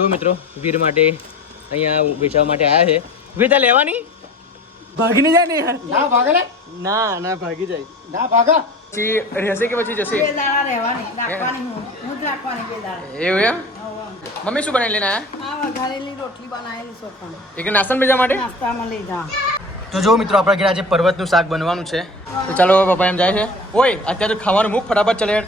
તો મિત્રો વીર માટે અહીંયા વેચવા માટે આવ્યા છે. વીર ત્યાં લેવાની? ભાગી નહીં જાય ને યાર? ના ભાગે ને? ના ના ભાગી જાય. ના ભાગા? પછી રહેશે કે પછી જશે? બે દાડા રહેવાની રાખવાની હું હું જ રાખવાની બે દાડા. એવું એમ? મમ્મી શું બનાવી લઈને આયા? આ વઘારેલી રોટલી બનાવેલી સોખણ એક નાસ્તા ભેજા માટે? નાસ્તામાં લઈ જા. તો જો મિત્રો આપણા ઘરે આજે પર્વતનું શાક બનવાનું છે. તો ચાલો પપ્પા એમ જાય છે. ઓય અત્યારે તો ખાવાનું મૂક ફટાફટ ચલે.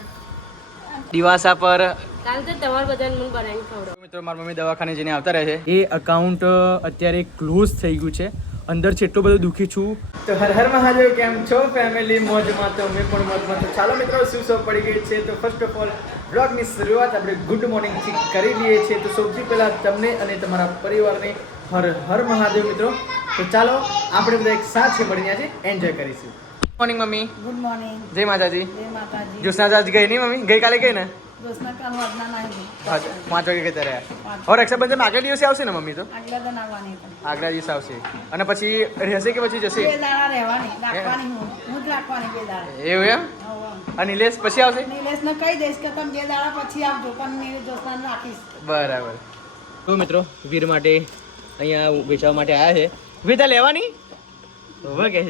દિવાસા પર કાલ તો તમારે બધાને મને બનાવીને ખવડાવ. મિત્રો મારા મમ્મી દવાખાને જઈને આવતા રહે છે. એ અકાઉન્ટ અત્યારે ક્લોઝ થઈ ગયું છે. અંદરથી એટલો બધો દુઃખી છું. તો હર હર મહાદેવ કેમ છો? ફેમિલી મોજમાં તો અમે પણ મોજમાં તો ચાલો મિત્રો શું સૌ પડી ગઈ છે? તો ફર્સ્ટ ઓફ ઓલ બ્લોગની શરૂઆત આપણે ગુડ મોર્નિંગથી કરી લઈએ છીએ. તો સૌથી પહેલાં તમને અને તમારા પરિવારને હર હર મહાદેવ મિત્રો. તો ચાલો આપણે બધા એક સાથે મળીને આજે એન્જોય કરીશું. Morning mummy. ગુડ મોર્નિંગ જય માતાજી. જય માતાજી. જ્યોત્સના આજ ગઈ નહીં મમ્મી? ગઈકાલે ગઈ ને? પાંચ પાંચ વાગે કહેતા રહ્યા. હવે રક્ષાબંધન આગલા દિવસે આવશે ને મમ્મી તો? આગલા દન આવવાની પણ. આગલા દિવસે આવશે. અને પછી રહેશે કે પછી જશે? બે દાડા રહેવાની રાખવાની હું. હું જ રાખવાની બે દાડા. એવું એમ? અને નિલેશ પછી આવશે? નિલેશને કહી દઈશ કે તમે બે દાડા પછી આવજો પણ મેં રાખીશ. બરાબર. તો મિત્રો વીર માટે અહીંયા વેચવા માટે આવ્યા છે. વીર ત્યાં લેવાની? હવે કહે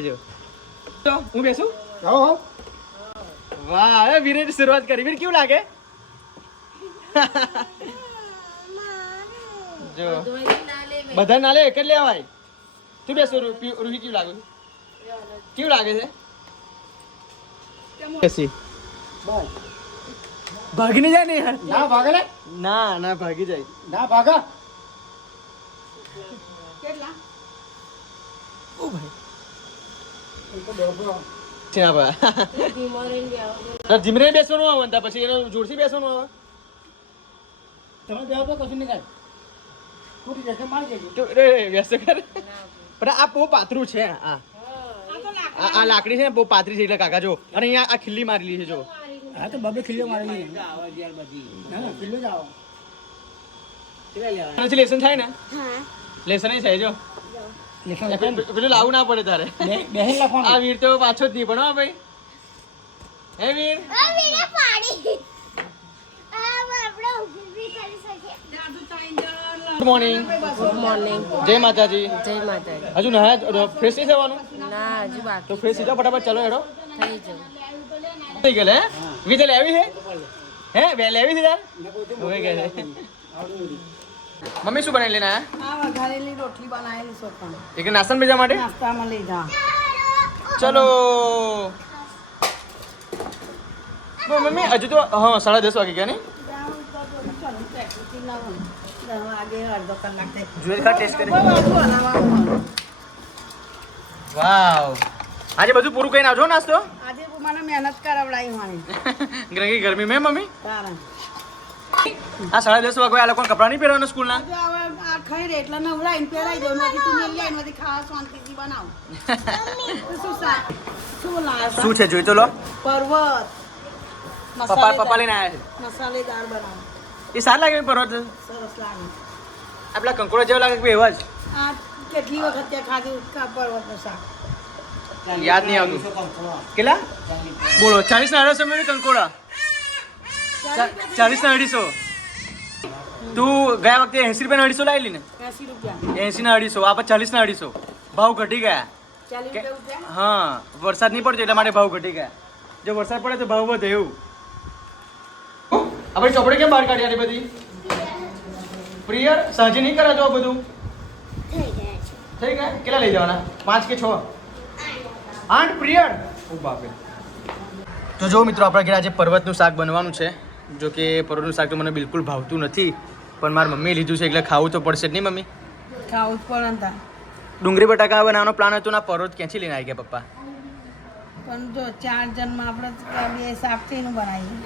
તો હું બેસું? હો હો વાહ હવે વીરે શરૂઆત કરી. વીર કેવું લાગે? જો. બધા ના લે એક જ લેવાય. તું બેસો રૂહી કેવું લાગે? કેવું લાગે છે? બેસી. ભાગી નહીં જાય ને યાર? ના ભાગે ને? ના ના ભાગી જાય. ના ભાગા? કેટલા? ઓ ભાઈ. જીમરે બેસવાનું આવે પછી એના જોરથી બેસવાનું આવે? તમે બેહો તો કશું નહીં કાંઈ તૂટી જશે મારી જશે તો રે રે, વ્યસ્ત કર. પણ આ બહુ પાતળું છે આ. આ આ લાકડી છે ને બહુ પાતળી છે એટલે કાકા જો. અને અહીંયા આ ખીલ્લી મારેલી છે જો. હા તો બબે ખીલ્લો મારેલી ખીલ્લો જ આવો. પછી લેસન થાય ને? લેસન થાય જો. પેલું લાવવું ના પડે તારે. આ વીર તો પાછો જ નહીં પણ હો ભાઈ. હે વીર? ગુડ મોર્નિંગ ગુડ મોર્નિંગ જય માતાજી જય માતાજી હજુ નહાયા ફ્રેશ નહીં થવાનું ના હજુ તો બાકી ફ્રેશ થઈ જાઓ ફટાફટ ચાલો હેડો થઈ જવું થઈ ગયેલ હે વિધે લેવી છે હે બે લેવી છે તાર હવે કે છે મમ્મી શું બનાવી લઈને આયા આ વઘારેલી રોટલી બનાવેલી સોખણ એક નાસ્તા બીજા માટે નાસ્તામાં લઈ જા ચલો બો મમ્મી હજુ તો હા સાડા દસ વાગી ગયા ને ટેસ્ટ કરી. વાવ આજે બધું પૂરું કરીને આવજો નાસ્તો આજે મને મહેનત કરાવડાવી મારી ગરમી ગરમી મેં મમ્મી આ સાડા દસ વાગે આ લોકોને કપડાં નહીં પહેરવાના સ્કૂલના હજુ હવે આ ખાઈ રે એટલે નવરાઈને પહેરાઈ દઉં નથી તું મેલી આવીને બધી ખાવા શાંતિથી બનાવ શું છે જોઈ તો લો પર્વત પપ્પા પપ્પા લઈને આવ્યા છે મસાલેદાર બનાવ એ સાર લાગે પર્વત? સરસ લાગે. આપણા કંકોડા જેવા લાગે કે એવા જ? કેટલી વખત ત્યાં ખાધું? પર્વતનું શાક? યાદ નહીં આવતું. કેટલા? બોલો ચાલીસ ના અઢીસો મેં કંકોડા. ચાલીસ ના અઢીસો. તું ગયા વખતે એસી રૂપિયા અઢીસો લાવેલી ને? એસી રૂપિયા. એસી ના અઢીસો. આ પછી ચાલીસ ના અઢીસો. ભાવ ઘટી ગયા. હા વરસાદ નહીં પડતો એટલા માટે ભાવ ઘટી ગયા. જો વરસાદ પડે તો ભાવ વધે એવું. આપણે ચોપડી કેમ બહાર કાઢી આટલી બધી? પ્રિયર સાંજે નહીં કરાતો આ બધું? થઈ ગયા કેટલા લઈ જવાના? પાંચ કે છ? આઠ પ્રિયર બાપે. તો જો મિત્રો આપણા ઘરે આજે પર્વતનું શાક બનવાનું છે. જો કે પર્વતનું શાક તો મને બિલકુલ ભાવતું નથી પણ મારી મમ્મીએ લીધું છે એટલે ખાવું તો પડશે જ નહીં મમ્મી? ખાવું જ પડે ડુંગળી બટાકા બનાવવાનો પ્લાન હતો ના પર્વત ક્યાંથી લઈને આવી ગયા પપ્પા? પણ જો ચાર જણમાં આપણે બે સાપટીનું બનાવીએ.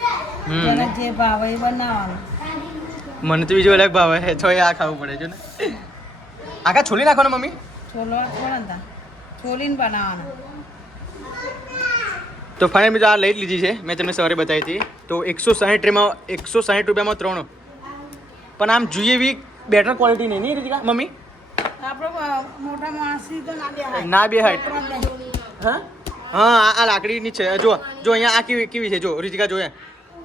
જેને જે ભાવે એ બનાવવાનું. મને તો બીજું અલગ ભાવે. છે તો આ ખાવું પડે છે ને. આખા છોલી નાખવાનો મમ્મી? છોલા જ પડે ને તાર. છોલીને બનાવવાના. તો ફાઇનલ બીજું આ લઈ જ લીધી છે. મેં તમને સવારે બતાવી હતી. તો એકસો સાહીઠ એમાં એકસો સાહીઠ રૂપિયામાં ત્રણ. પણ આમ જોઈએ એવી બેટર ક્વોલિટી નહીં નહીં રીતિકા મમ્મી? આપણે મોટા માણસની તો ના દેખાય ના બે હાઈટ. હા? હા આ- લાકડીની છે. જો જો અહીંયા આ કેવી કેવી છે? જો રીતિકા જોઈએ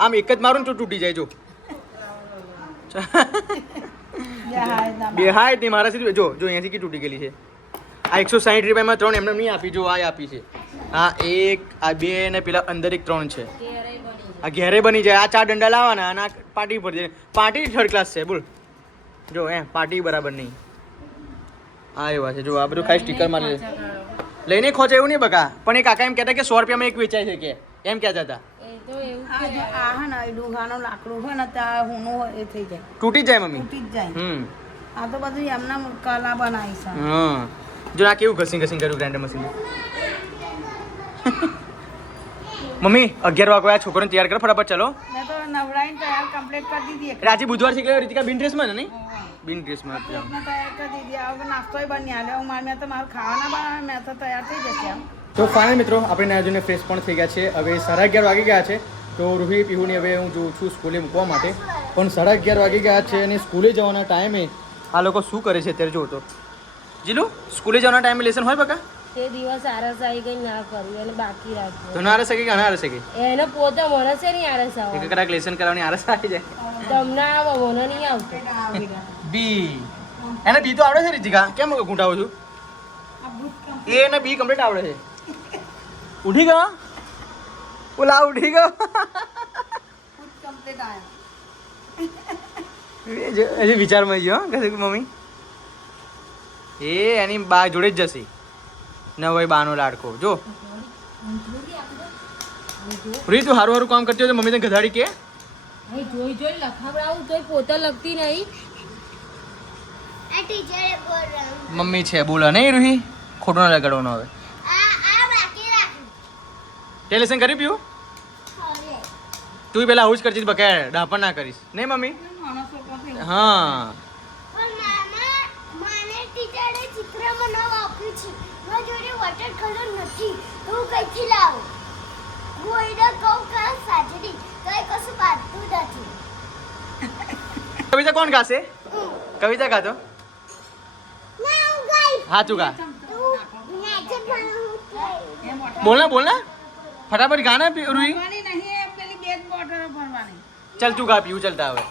આમ એક જ મારું ને તો તૂટી જાય જો. બે હા તે મારા સુધી જો જો અહીંયાથી કે તૂટી ગયેલી છે. આ એકસો સાહીઠ રૂપિયામાં ત્રણ એમને નહીં આપી જો આ આપી છે. આ એક આ બે ને પેલા અંદર એક ત્રણ છે. આ ઘેરે બની જાય. આ ચાર દંડા લાવવાના અને આ પાર્ટી પર જાય પાર્ટી થર્ડ ક્લાસ છે બોલ. જો એ પાર્ટી બરાબર નહીં. આ એવા છે. જો આ બધું ખાલી સ્ટીકર મારે લઈને ખોચે એવું નહીં બકા. પણ એ કાકા એમ કહેતા કે સો રૂપિયામાં એક વેચાય છે કે. એમ કહેતા હતા. તૂટી જાય મમ્મી. તૂટી જાય. હમ. આ તો બધું એમના કલા બનાવી છે. હા. જો આ કેવું ઘસી ઘસી કર્યું ગ્રાઇન્ડર મશીન. મમ્મી અગિયાર વાગે આ છોકરાને તૈયાર કરો ફટાફટ ચલો. મેં તો નવડાઈને તૈયાર કમ્પ્લીટ કરી દીધી આજે બુધવાર છે કે રીતિકા બિન ડ્રેસમાં ને નહીં? બિન ડ્રેસમાં તૈયાર કરી દીધી. હવે નાસ્તો બની આલે હું મારે તો મારું ખાવાના બનાવે મેં તો તૈયાર થઈ જશે તો ફાઇનલ મિત્રો આપણે નાજુને ફ્રેશ પણ થઈ ગયા છે હવે સાડા અગિયાર વાગી ગયા છે. તો રૂહી પીહુની હવે હું જોઉં છું સ્કૂલે મૂકવા માટે. પણ સાડા અગિયાર વાગી ગયા છે અને સ્કૂલે જવાના ટાઈમે આ લોકો શું કરે છે અત્યારે જો તો. જીલું સ્કૂલે જવાના ટાઈમે લેસન હોય બકા તે દિવસ આરસ આવી ગઈ ના કર્યું અને બાકી તો ના આરસ આવી ગઈ ના રસે કે એને પોતે મને છે નહીં આરસ એક આવવાનું કડાક લેસન કરવાની આરસ આવી જાય. તમને આવો મને નહીં આવતું. બી એને બી તો આવડે છે રીતિકા કેમ ગુંટાવું છું? એ એને બી કમ્પ્લીટ આવડે છે. ઉઠી ગયો? ઓલા ઉઠી ગયો. હજી વિચારમાં ગયો કશું મમ્મી? એ એની બા જોડે જ જશે. ન બાનો લાડકો. જો. રીત તું હારું હારું કામ કરતી હોય તો મમ્મી તને ગધાડી કે? જોઈ જોઈ લખાવડાવું, તોય પોતે લખતી નહીં. મમ્મી છે બોલો નહીં રૂહી? ખોટું ના લગાડવાનો હવે. આ આ બાકી રાખ્યું તે લેસન કરી પીવું? તું પેલા આવું જ કરતી બકે ડાપણ ના કરીશ. નહીં મમ્મી? હા. કવિતા કોણ ગાશે? કવિતા ગાતો? હું કા? બોલના તું ગા તું નેચર બનાવું બોલ ના બોલ ના. ફટાફટ ગાના રૂહી ચાલ તું ગા પીવું ચાલતા હવે.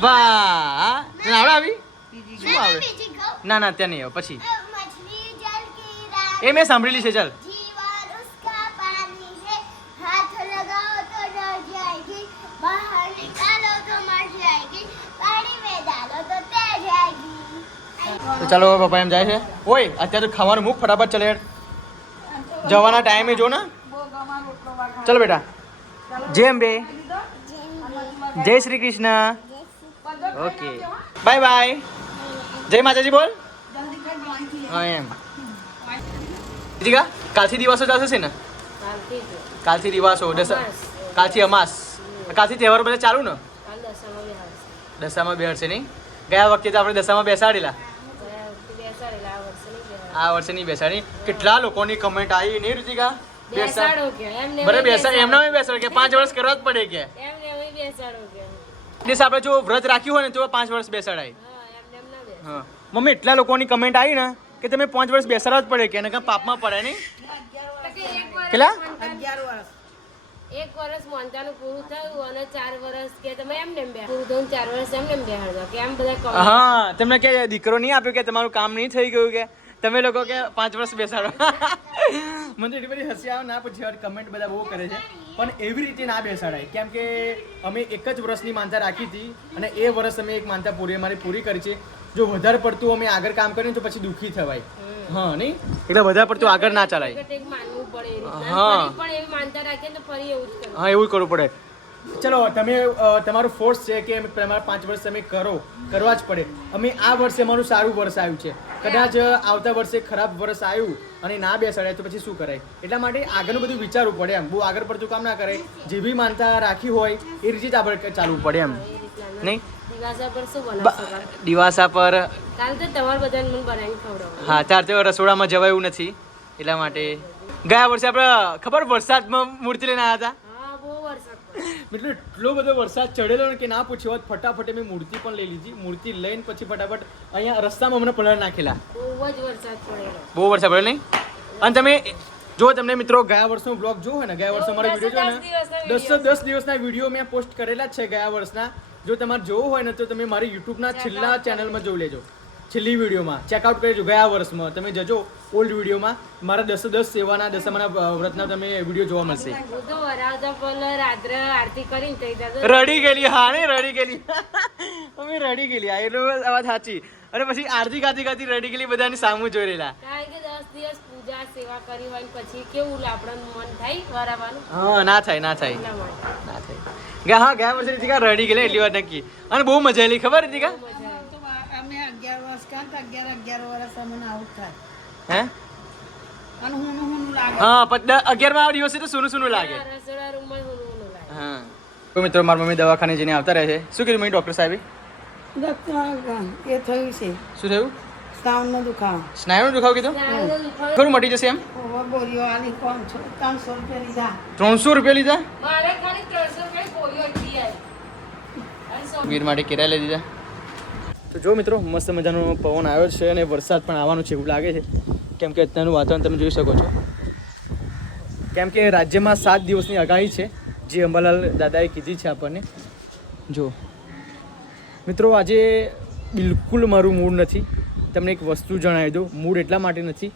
વાહ આવી? શું આવે? ના ના ત્યાં નહીં આવે પછી. એ મેં સાંભળેલી છે ચાલ. ચાલો પપ્પા એમ જાય છે. ઓય અત્યારે તો ખાવાનું મુખ ફટાફટ ચલે. જવાના ટાઈમે જો ને. ચાલ બેટા. જેમ રે. જય Shri Krishna. Okay. Bye bye. જય માતાજી બોલ. હા એમ. જીગા કાલથી દિવસો ચાલશે છે ને? કાલથી દિવસો કાલથી અમાસ. કાલથી તહેવારો બધા ચાલુ ને? દશામાં બેહાડશે નહીં? ગયા વખતે તો આપણે દશામાં બેસાડેલા. આ વર્ષે નહીં બેસાડી. કેટલા લોકોની કમેન્ટ આવી નહીં રુચિકા? બેસાડો કે એમને બેસાડો કે પાંચ વર્ષ કરવા જ પડે કે. બેસાડો આપણે જો વ્રત રાખ્યું હોય ને તો પાંચ વર્ષ બેસાડાય હા એમને એમ ના બેસાડો. હા મમ્મી એટલા લોકોની કમેન્ટ આવી ને કે તમે પાંચ વર્ષ બેસાડવા જ પડે કે એને પાપમાં પડે નહીં? કે કેટલા? એક વર્ષ મોનતાનું પૂરું થયું અને ચાર વર્ષ કે તમે એમને એમ બે પૂરું થયું ચાર વર્ષ એમ બેહાડો કે એમ બધા હા તમને કે દીકરો નહીં આપ્યો કે તમારું કામ નહીં થઈ ગયું કે? તમે લોકો કે પાંચ વર્ષ બેસાડો મને એટલી બધી હસી આવે ના પછી કમેન્ટ બધા બહુ કરે છે. પણ એવી રીતે ના બેસાડાય. કેમ કે અમે એક જ વર્ષની માનતા રાખી હતી અને એ વર્ષ અમે એક માનતા પૂરી અમારી પૂરી કરી છે. જો વધારે પડતું અમે આગળ કામ કરીએ તો પછી દુઃખી થવાય. હા નહીં? એટલે વધારે પડતું આગળ ના ચાલાય. હા. પણ એવી માનતા રાખીએ તો ફરી એવું જ કરવું. હા એવું કરવું પડે. ચલો તમે તમારું ફોર્સ છે કે તમારા પાંચ વર્ષ તમે કરો કરવા જ પડે. અમે આ વર્ષે અમારું સારું વર્ષ આવ્યું છે. કદાચ આવતા વર્ષે ખરાબ વર્ષ આવ્યું અને ના બેસાડે તો પછી શું કરાય? એટલા માટે આગળનું બધું વિચારવું પડે એમ. બહુ આગળ પડતું કામ ના કરાય. જે બી માનતા રાખી હોય એ રીતે જ આપણે ચાલવું પડે એમ. નહીં? દિવાસા પર શું બનાવશો દિવાસા પર કાલ તો તમારે બધાને મને હા ચાર ચાર રસોડામાં જવાયું નથી એટલા માટે. ગયા વર્ષે આપણે ખબર વરસાદમાં મૂર્તિ લઈને આવ્યા હતા? મિત્રો એટલો બધો વરસાદ ચડેલો ને કે ના પૂછ્યો હોત ફટાફટ મેં મૂર્તિ પણ લઈ લીધી. મૂર્તિ લઈને પછી ફટાફટ અહીંયા રસ્તામાં અમને પલળ નાખેલા. બહુ જ વરસાદ પડેલો બહુ વરસાદ પડેલો નહીં? અને તમે જો તમને મિત્રો ગયા વર્ષનો બ્લોગ જોવો ને ગયા વર્ષે અમારો વીડિયો જોવો ને દસ દસ દસ દિવસના વીડિયો મેં પોસ્ટ કરેલા છે ગયા વર્ષના. જો તમારે જોવું હોય ને તો તમે મારી યુટ્યુબના છેલ્લા ચેનલમાં જોઈ લેજો. છેલ્લી વિડીયોમાં. ચેકઆઉટ કરજો ગયા વર્ષમાં તમે જજો ઓલ્ડ વિડીયોમાં. મારા દસ દસ સેવાના દસમાના વ્રતના તમે વીડિયો જોવા મળશે. રડી ગયેલી હા ને રડી ગયેલી. અમે રડી ગયેલી આ એટલો વાત સાચી. અને પછી આરતી ગાતી ગાતી રડી ગયેલી બધાની સામું જોઈ રહેલા. દિવસ પૂજા સેવા કરી હોય પછી કેવું આપણને મન થાય વરાવાનું? હા ના થાય ના થાય. ના થાય. ગયા હા ગયા વર્ષે રીતિકા રડી ગયેલા એટલી વાર નક્કી. અને બહુ મજા આવેલી ખબર રીતિકા? આવે અમે અગિયાર વર્ષ કાં તો અગિયાર અગિયાર વર્ષ અમને આવું થાય. હે? અને હું હું લાગે. હા પછી અગિયારમા દિવસે તો સોનું સોનું લાગે. હું હું લાગે. હા. તો મિત્રો મારા મમ્મી દવાખાને જઈને આવતા રહે છે? શું કર્યું મમ્મી ડૉક્ટર સાહેબે? એ થયું છે. શું થયું? સ્ટાઉનનો દુખાવો. સ્નાયુનો દુખાવો કીધું? નાનો મટી જશે એમ? ત્રણસો રૂપિયા લીધા. ત્રણસો રૂપિયા લીધા? મારે ખાલી ત્રણસો રૂપિયા ગોળીઓ એટલી આવી અને વીર માટે કિરાય લઈ દીધા તો જો મિત્રો મસ્ત મજાનો પવન આવ્યો છે અને વરસાદ પણ આવવાનું છે એવું લાગે છે. કેમ કે અત્યારનું વાતાવરણ તમે જોઈ શકો છો. કેમ કે રાજ્યમાં સાત દિવસની આગાહી છે જે અંબાલાલ દાદાએ કીધી છે આપણને. જો. મિત્રો આજે બિલકુલ મારું મૂડ નથી. તમને એક વસ્તુ જણાવી દઉં. મૂડ એટલા માટે નથી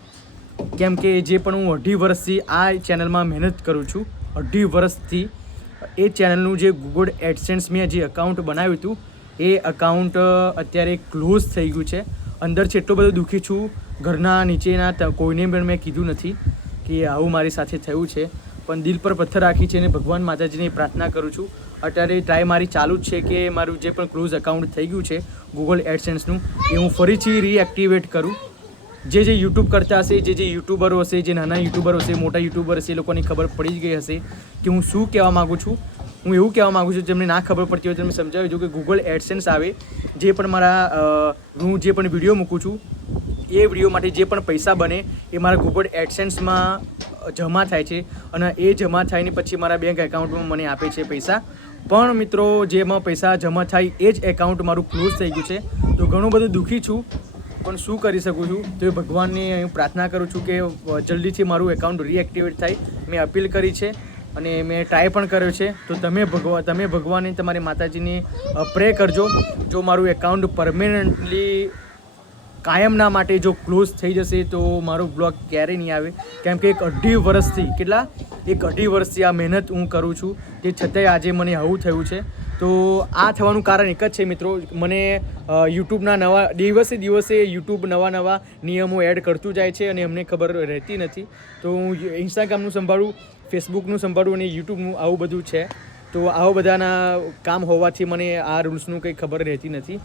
કેમ કે જે પણ હું અઢી વર્ષથી આ ચેનલમાં મહેનત કરું છું, અઢી વર્ષથી એ ચેનલનું જે ગૂગલ એડસેન્સ મેં જે અકાઉન્ટ બનાવ્યું હતું, એ અકાઉન્ટ અત્યારે ક્લોઝ થઈ ગયું છે. અંદરથી એટલો બધો દુઃખી છું, ઘરના નીચેના કોઈને પણ મેં કીધું નથી કે આવું મારી સાથે થયું છે. પણ દિલ પર પથ્થર રાખી છે અને ભગવાન માતાજીની પ્રાર્થના કરું છું. અત્યારે ટ્રાય મારી ચાલુ જ છે કે મારું જે પણ ક્લોઝ અકાઉન્ટ થઈ ગયું છે ગૂગલ એડસેન્સનું એ હું ફરીથી રીએક્ટિવેટ કરું. જે જે યુટ્યુબ કરતા હશે, જે જે યુટ્યુબરો હશે, જે નાના યુટ્યુબર હશે, મોટા યુટ્યુબર હશે, એ લોકોની ખબર પડી જ ગઈ હશે કે હું શું કહેવા માગું છું. હું એવું કહેવા માગું છું, જેમને ના ખબર પડતી હોય તેમને સમજાવી દઉં કે ગૂગલ એડસેન્સ આવે, જે પણ મારા હું જે પણ વીડિયો મૂકું છું, એ વીડિયો માટે જે પણ પૈસા બને, એ મારા ગૂગલ એડસેન્સમાં જમા થાય છે અને એ જમા થાય ને પછી મારા બેંક એકાઉન્ટમાં મને આપે છે પૈસા. પણ મિત્રો, જેમાં પૈસા જમા થાય એ જ એકાઉન્ટ મારું ક્લોઝ થઈ ગયું છે. તો ઘણું બધું દુઃખી છું. પણ શું કરી શકું છું? તો એ ભગવાનને હું પ્રાર્થના કરું છું કે જલ્દીથી મારું એકાઉન્ટ રીએક્ટિવેટ થાય. મેં અપીલ કરી છે અને મેં ટ્રાય પણ કર્યો છે. તો તમે ભગવા, તમે ભગવાનને તમારી માતાજીની પ્રે કરજો. જો મારું એકાઉન્ટ પરમેનન્ટલી કાયમના માટે જો ક્લોઝ થઈ જશે, તો મારો બ્લોગ ક્યારેય નહીં આવે. કેમ કે એક અઢી વર્ષથી, કેટલા? એક અઢી વર્ષથી આ મહેનત હું કરું છું. તે છતાંય આજે મને આવું થયું છે. તો આ થવાનું કારણ એક જ છે મિત્રો. મને યુટ્યુબના નવા, દિવસે દિવસે યુટ્યુબ નવા નવા નિયમો એડ કરતું જાય છે અને અમને ખબર રહેતી નથી. તો હું ઇન્સ્ટાગ્રામનું સંભાળું, ફેસબુકનું સંભાળું અને યુટ્યુબનું આવું બધું છે. તો આવા બધાના કામ હોવાથી મને આ રૂલ્સનું કંઈ ખબર રહેતી નથી.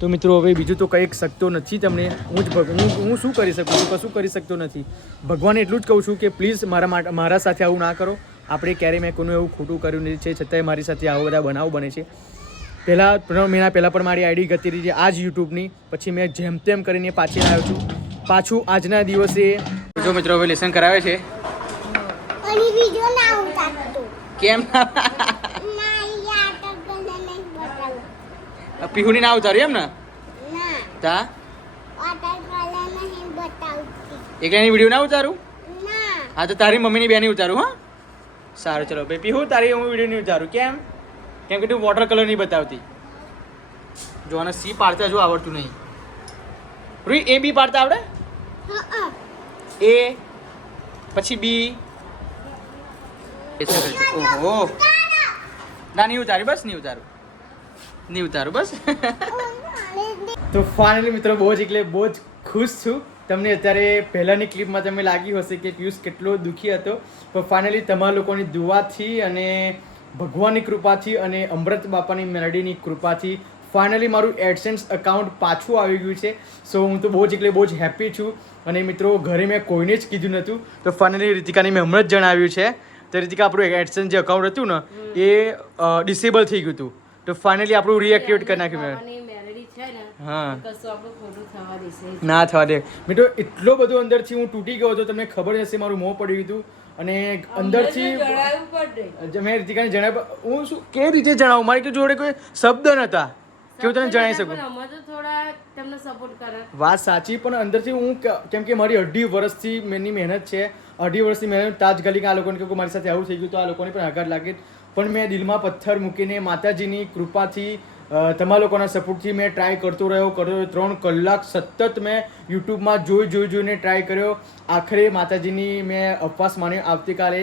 તો મિત્રો, હવે બીજું તો કંઈક શકતો નથી તમને. હું જ હું હું શું કરી શકું છું? કશું કરી શકતો નથી. ભગવાન એટલું જ કહું છું કે, પ્લીઝ મારા મારા સાથે આવું ના કરો. આપણે ક્યારેય મેં કોઈનું એવું ખોટું કર્યું નથી છે છતાંય મારી સાથે આવા બધા બનાવ બને છે. પહેલાં ત્રણ મહિના પહેલાં પણ મારી આઈડી ગતી રહી છે આ જ યુટ્યુબની. પછી મેં જેમ તેમ કરીને પાછી આવ્યો છું. પાછું આજના દિવસે જો મિત્રો હવે લેસન કરાવે છે. કેમ? પીહુની ના ઉતાર્યું એમ ને? તા? એકલાની વીડિયો ના ઉતારું? હા તો તારી મમ્મીની બેની ઉતારું હા. સારું ચલો. ભાઈ હું તારી હું વીડિયો નહીં ઉતારું. કેમ? કેમ કે તું વોટર કલર નહીં બતાવતી. જો આને સી પાડતા જો આવડતું નહીં. રૂઈ એ બી પાડતા આવડે? એ પછી બી ઓહો. ના નહીં ઉતારી બસ નહીં ઉતારું. નહીં ઉતારું બસ. તો ફાઇનલી મિત્રો બહુ જ એટલે બહુ જ ખુશ છું. તમને અત્યારે પહેલાંની ક્લિપમાં તમે લાગ્યું હશે કે પિયુષ કેટલો દુઃખી હતો. પણ ફાઇનલી તમારા લોકોની દુઆથી અને ભગવાનની કૃપાથી અને અમૃત બાપાની મેલડીની કૃપાથી ફાઇનલી મારું એડસેન્સ અકાઉન્ટ પાછું આવી ગયું છે. સો હું તો બહુ જ એટલે બહુ જ હેપી છું. અને મિત્રો ઘરે મેં કોઈને જ કીધું નહોતું. તો ફાઇનલી રીતિકાને મેં હમણાં જ જણાવ્યું છે. તો રીતિકા આપણું એડસેન્સ જે અકાઉન્ટ હતું ને એ ડિસેબલ થઈ ગયું હતું. તો ફાઇનલી આપણું રીએક્ટિવેટ કરી નાખ્યું મેં. હા. ના થવા દે. મિત્રો એટલો બધો અંદરથી હું તૂટી ગયો હતો તમને ખબર હશે મારું મોં પડી ગયું હતું. અને અંદરથી. મેં રીતિકાને જણાવ્યું હું શું કેવી રીતે જણાવું? મારી જોડે કોઈ શબ્દ નહોતા. કે હું તને જણાવી શકું? વાત સાચી પણ અંદરથી હું કેમ કે મારી અઢી વર્ષથી મેની મહેનત છે. અઢી વર્ષથી મહેનત તાજ ગલી આ લોકોને કે મારી સાથે આવું થઈ ગયું તો આ લોકોને પણ આઘાત લાગે. પણ મેં દિલમાં પથ્થર મૂકીને માતાજીની કૃપાથી તમારા લોકોના સપોર્ટથી મેં ટ્રાય કરતો રહ્યો કરતો રહ્યો. ત્રણ કલાક સતત મેં યુટ્યુબમાં જોઈ જોઈ, જોઈને ટ્રાય કર્યો. આખરે માતાજીની મેં ઉપવાસ માન્યો આવતીકાલે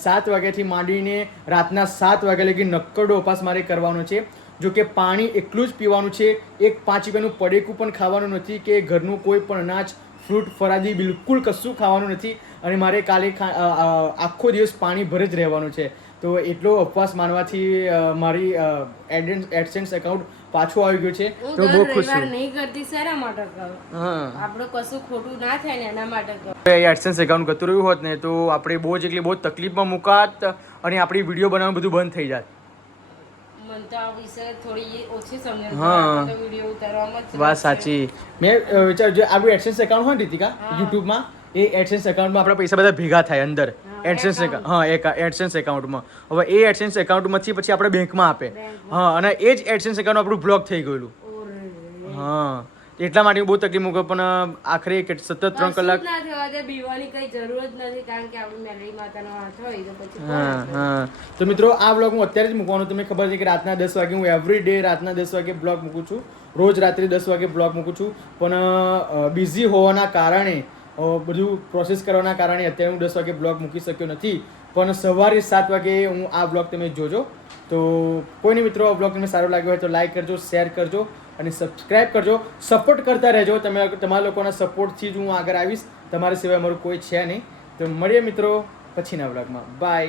સાત વાગ્યાથી માંડીને રાતના સાત વાગ્યા લગી નક્કડો ઉપવાસ મારે કરવાનો છે. જો કે પાણી એટલું જ પીવાનું છે. એક પાંચ રૂપિયાનું પડેકું પણ ખાવાનું નથી કે ઘરનું કોઈ પણ અનાજ ફ્રૂટ ફરાદી બિલકુલ કશું ખાવાનું નથી. અને મારે કાલે આખો દિવસ પાણી ભરે જ રહેવાનું છે. તો એટલો ઉપવાસ માનવાથી મારી એડસેન્સ એકાઉન્ટ પાછું આવી ગયું છે. તો બહુ ખુશ છું. નહીં કરતી સારા માટે કરું? હા. આપણો કશું ખોટું ના થાય ને એના માટે કરું. એડસેન્સ એકાઉન્ટ ગતું રહ્યું હોત ને તો આપણે બહુ જ એટલી બહુ તકલીફમાં મુકાત અને આપણી વીડિયો બનાવવાનું બધું બંધ થઈ જાત. વાત સાચી. મેં આપણું એડસેન્સ એકાઉન્ટ હોય ને રીતિકા યુટ્યુબમાં એ એડસેન્સ એકાઉન્ટમાં આપણા પૈસા બધા ભેગા થાય અંદર. એડસેન્સ હા એક એડસેન્સ એકાઉન્ટમાં હવે એ એડસેન્સ એકાઉન્ટમાંથી પછી આપણે બેંકમાં આપે. હા અને એ જ એડસેન્સ એકાઉન્ટ આપણું બ્લોક થઈ ગયેલું. હા એટલા માટે બહુ તકલીફ મૂક્યો પણ આખરે કે સતત ત્રણ કલાક ના થવા દે બીવાની કઈ જરૂર જ નથી કારણ કે આપણે મેલડી માતાનો હાથ હોય તો પછી હા હા. તો મિત્રો આ બ્લોગ હું અત્યારે જ મૂકવાનો તમને ખબર છે કે રાતના દસ વાગે હું એવરી ડે રાતના દસ વાગે બ્લોગ મૂકું છું. રોજ રાત્રે દસ વાગે બ્લોગ મૂકું છું. પણ બિઝી હોવાના કારણે બધું પ્રોસેસ કરવાના કારણે અત્યારે હું દસ વાગે બ્લોગ મૂકી શક્યો નથી, પણ સવારે સાત વાગે હું આ બ્લોગ તમે જોજો. તો કોઈને મિત્રો આ બ્લોગ તમને સારો લાગ્યો હોય તો લાઈક કરજો શેર કરજો અને સબસ્ક્રાઇબ કરજો. સપોર્ટ કરતા રહેજો. તમે તમારા લોકોના સપોર્ટથી જ હું આગળ આવીશ. તમારા સિવાય મારું કોઈ છે નહીં. તો મળીએ મિત્રો પછીના બ્લોગમાં બાય